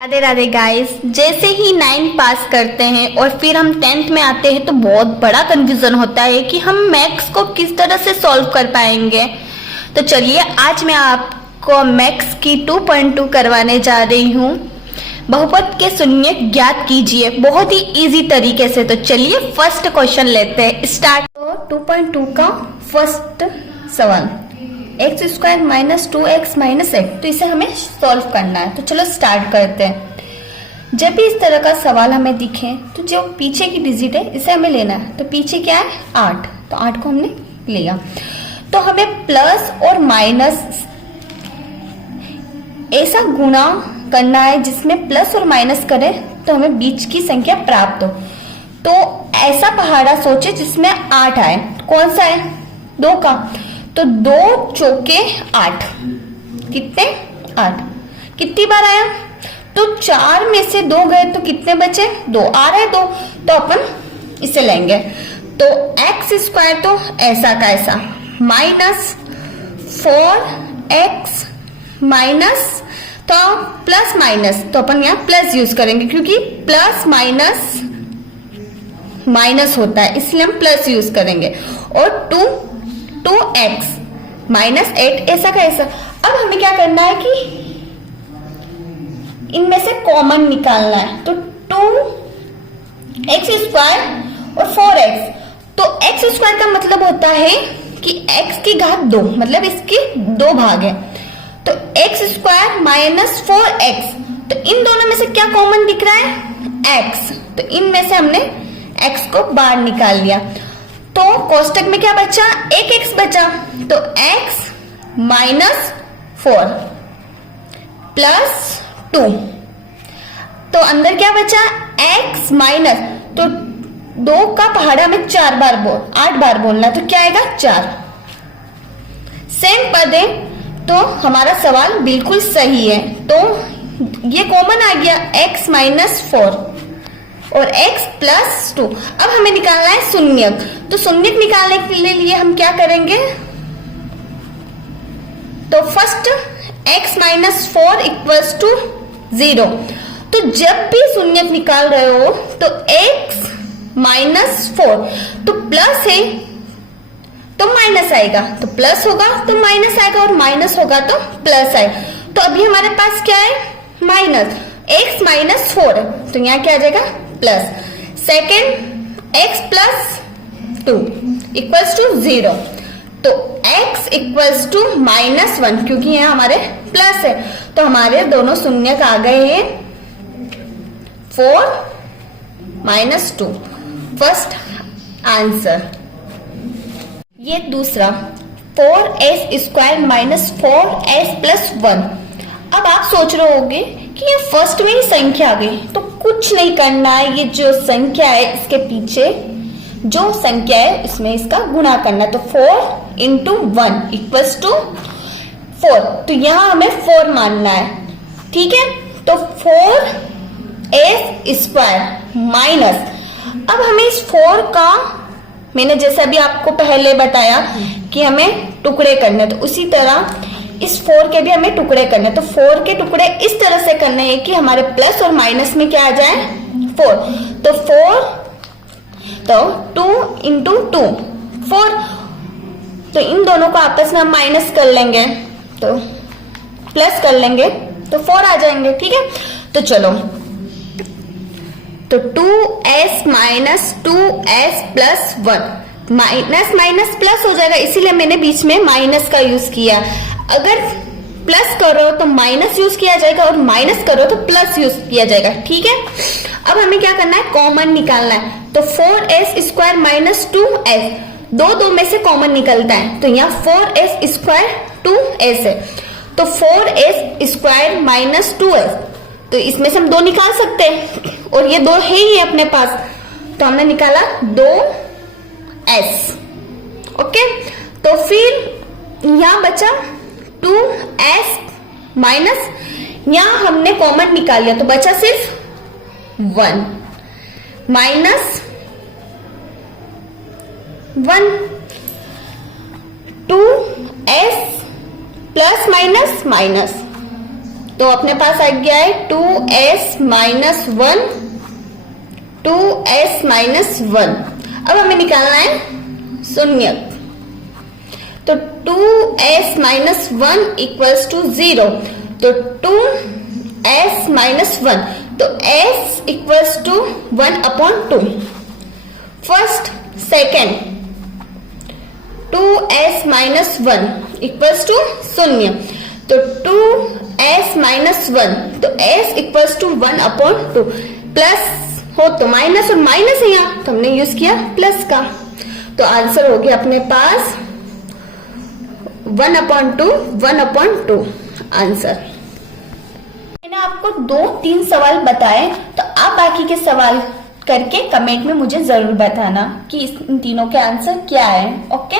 Radhe Radhe guys. जैसे ही 9 पास करते हैं और फिर हम 10th में आते हैं तो बहुत बड़ा कंफ्यूजन होता है कि हम मैथ्स को किस तरह से सॉल्व कर पाएंगे। तो चलिए आज मैं आपको मैथ्स की 2.2 करवाने जा रही हूँ। बहुपद के शून्य ज्ञात कीजिए बहुत ही इजी तरीके से। तो चलिए फर्स्ट क्वेश्चन लेते हैं, स्टार्ट। तो 2.2 का फर्स्ट सवाल, x square minus 2x minus x, तो इसे हमें सॉल्व करना है। तो चलो स्टार्ट करते हैं। जब भी इस तरह का सवाल हमें दिखे तो जो पीछे की डिजिट है इसे हमें लेना है। तो पीछे क्या है 8, तो 8 को हमने लिया। तो हमें प्लस और माइनस ऐसा गुणा करना है जिसमें प्लस और माइनस करें तो हमें बीच की संख्या प्राप्त हो। तो ऐसा पहाड़ा सोचे जिसमें 8 आए। कौन सा है? 2 का। तो 2 चौके 8, कितने? 8। कितनी बार आया? तो 4 में से 2 गए तो कितने बचे? 2 आ रहे 2, तो अपन इसे लेंगे। तो एक्स स्क्वायर तो ऐसा का ऐसा माइनस 4x माइनस, तो प्लस माइनस, तो अपन यहाँ प्लस यूज करेंगे क्योंकि प्लस माइनस माइनस होता है इसलिए हम प्लस यूज करेंगे। और 2x माइनस 8 ऐसा का ऐसा। अब हमें क्या करना है कि इनमें से कॉमन निकालना है। तो 2x स्क्वायर और 4x, तो x स्क्वायर का मतलब होता है कि x की घात 2, मतलब इसके 2 भाग है। तो x स्क्वायर माइनस 4x, तो इन दोनों में से क्या कॉमन दिख रहा है? x, तो इनमें से हमने x को बाहर निकाल लिया। तो कोष्टक में क्या बचा? एक x बचा। तो x माइनस 4 प्लस 2, तो अंदर क्या बचा? x माइनस, तो 2 का पहाड़ा में 8 बार बोलना, तो क्या आएगा? 4। सेम पद है तो हमारा सवाल बिल्कुल सही है। तो ये कॉमन आ गया x माइनस 4 और x प्लस 2। अब हमें निकालना है शून्यक। तो शून्यक निकालने के लिए हम क्या करेंगे? तो first x minus 4 equals to 0। तो जब भी शून्यक निकाल रहे हो तो x माइनस 4, तो प्लस है तो माइनस आएगा, तो प्लस होगा तो माइनस आएगा और माइनस होगा तो प्लस आएगा। तो अभी हमारे पास क्या है? माइनस x माइनस 4, तो यहाँ क्या आ जाएगा? Plus. Second x plus 2 equals to 0, तो x इक्वल्स टू माइनस 1, क्योंकि यहाँ हमारे प्लस है। तो हमारे दोनों शून्यक आ गए हैं 4 माइनस 2, फर्स्ट आंसर। ये दूसरा 4s square minus 4s plus 1। अब आप सोच रहे होंगे कि ये फर्स्ट में ही संख्या आ गई, तो कुछ नहीं करना है। ये जो संख्या है इसके पीछे जो संख्या है इसमें इसका गुणा करना है। तो 4 इंटू 1 इक्वल्स टू 4, तो यहाँ हमें 4 मानना है, ठीक है। तो 4s स्क्वायर माइनस, अब हमें इस 4 का, मैंने जैसा भी आपको पहले बताया कि हमें टुकड़े करने, तो उसी तरह इस 4 के भी हमें टुकड़े करने। तो 4 के टुकड़े इस तरह से करने हैं कि हमारे प्लस और माइनस में क्या आ जाए? 4। तो 4, तो 2 इंटू 2 4, तो इन दोनों को आपस में हम माइनस कर लेंगे तो प्लस कर लेंगे तो 4 आ जाएंगे, ठीक है। तो चलो, तो 2s minus 2s plus 1, minus minus plus हो जाएगा, इसीलिए मैंने बीच में माइनस का यूज किया। अगर प्लस करो तो माइनस यूज किया जाएगा और माइनस करो तो प्लस यूज किया जाएगा, ठीक है। अब हमें क्या करना है? कॉमन निकालना है। तो 4s स्क्वायर माइनस 2s, 2 में से कॉमन निकलता है, तो यहाँ 4s स्क्वायर 2s है। तो 4s स्क्वायर माइनस 2s, तो इसमें से हम 2 निकाल सकते हैं और ये 2 है ही अपने पास, तो हमने निकाला 2s, ओके। तो फिर यहाँ बचा 2s माइनस, यहाँ हमने कॉमन निकाल लिया तो बचा सिर्फ 1 minus 1, 2s plus minus minus, तो अपने पास आ गया है 2s माइनस 1, 2s माइनस 1। अब हमें निकालना है शून्यक, तो 2s माइनस 1 इक्वल्स टू 0, तो 2s माइनस 1, तो s equals to 1 upon 2। First second 2s minus 1 equals to शून्य, तो 2s माइनस 1, तो s equals to 1 upon 2। Plus हो तो माइनस और माइनस है यहाँ, तो हमने यूज किया प्लस का, तो आंसर हो गया अपने पास 1 अपॉन 2, 1 अपॉन 2 आंसर। मैंने आपको 2-3 सवाल बताए, तो आप बाकी के सवाल करके कमेंट में मुझे जरूर बताना कि इन तीनों के आंसर क्या है। ओके।